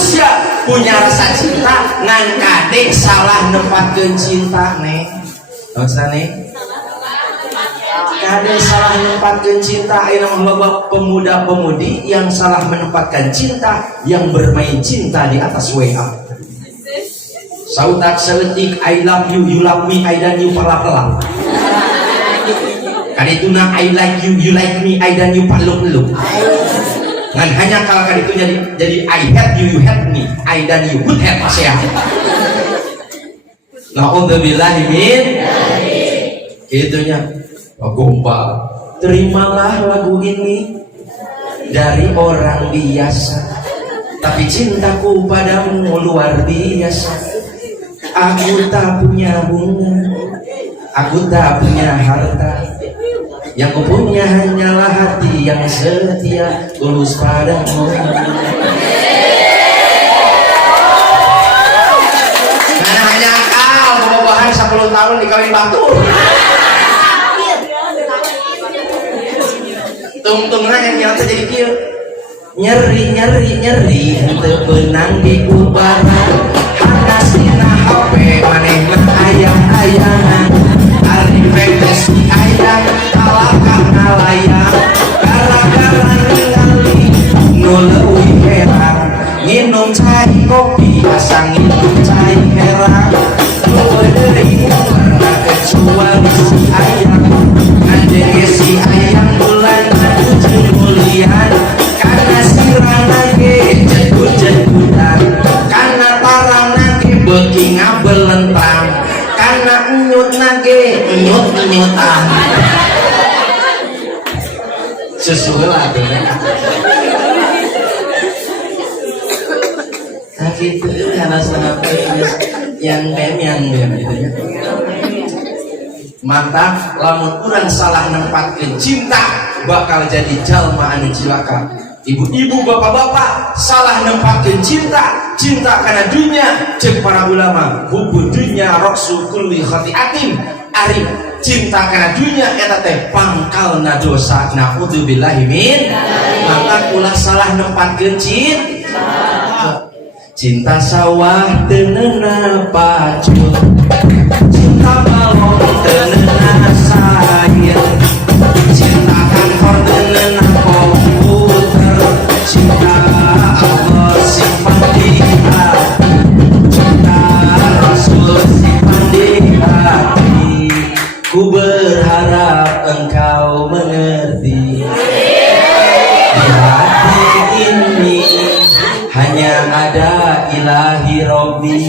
manusia punya rasa cinta ngan kade salah nempatkeun cinta nih. Maksudna nih kade salah menempatkan cinta. Ini loba pemuda-pemudi yang salah menempatkan cinta, yang bermain cinta di atas WA. Sautak seletik I love you, you love me, I dan you pelak-pelak. Kadituna I like you, you like me, I dan you peluk-peluk. Ngan hanya kalau kaditu jadi I hate you, you hate me, I dan you good hate masih ya. Na'udzubillahi min itunya. Gombal, terimalah lagu ini dari orang biasa, tapi cintaku padamu luar biasa. Aku tak punya bunga, aku tak punya harta, yang ku punya hanyalah hati yang setia tulus padamu. Karena hanya kau bobogohan 10 tahun dikawin batu. Tungtungna yang nyata jadi kieu nyeri henteu beunang di kubaran hangasina HP manehna ayang-ayangan ari betes ayang kalakah ngalayang gara-gara ningali nu leuwih herang nginum cai kopi asa nginum cai herang nu deui warna kecuali si ayang andege si ayang bulan mulian karena sirana ge jedut-jedutan karena tarana ge beuki ngabelentang karena enyutna ge enyut-enyutan sesuela tuh nah gitu karena sampai yang mem gitu ya. Mantap, lamun urang salah nempatkeun cinta bakal jadi jalma anu cilaka. Ibu-ibu, bapak-bapak salah nempatkeun cinta karena dunia. Cek para ulama, hubbu dunya raqsu kulli khati'atin. Ari cinta karena dunia eta teh pangkalna dosa. Na'udzubillahi min. Maka ulah salah nempatkeun cinta sawah teu neuna pacul. Cinta balong teu neuna sayang. Cinta kantor teu neuna komputer. Cinta Allah simpan di hati. Cinta Rasul simpan di hati. Ku berharap engkau mengerti. Di hati ini hanya ada ilahi Robbi.